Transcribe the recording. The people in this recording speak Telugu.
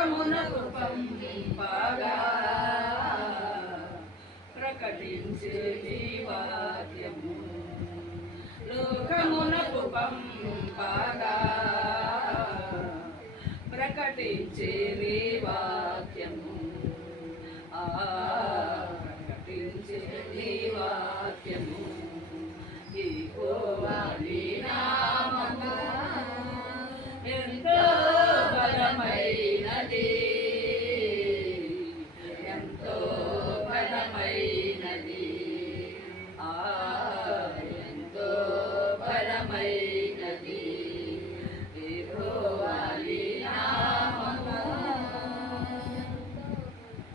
లోకమునకు పంపగా ప్రకటించేది వాక్యము లోకమునకు పంపగా ప్రకటించేది వాక్యము ఆ ప్రకటించేది వాక్యము my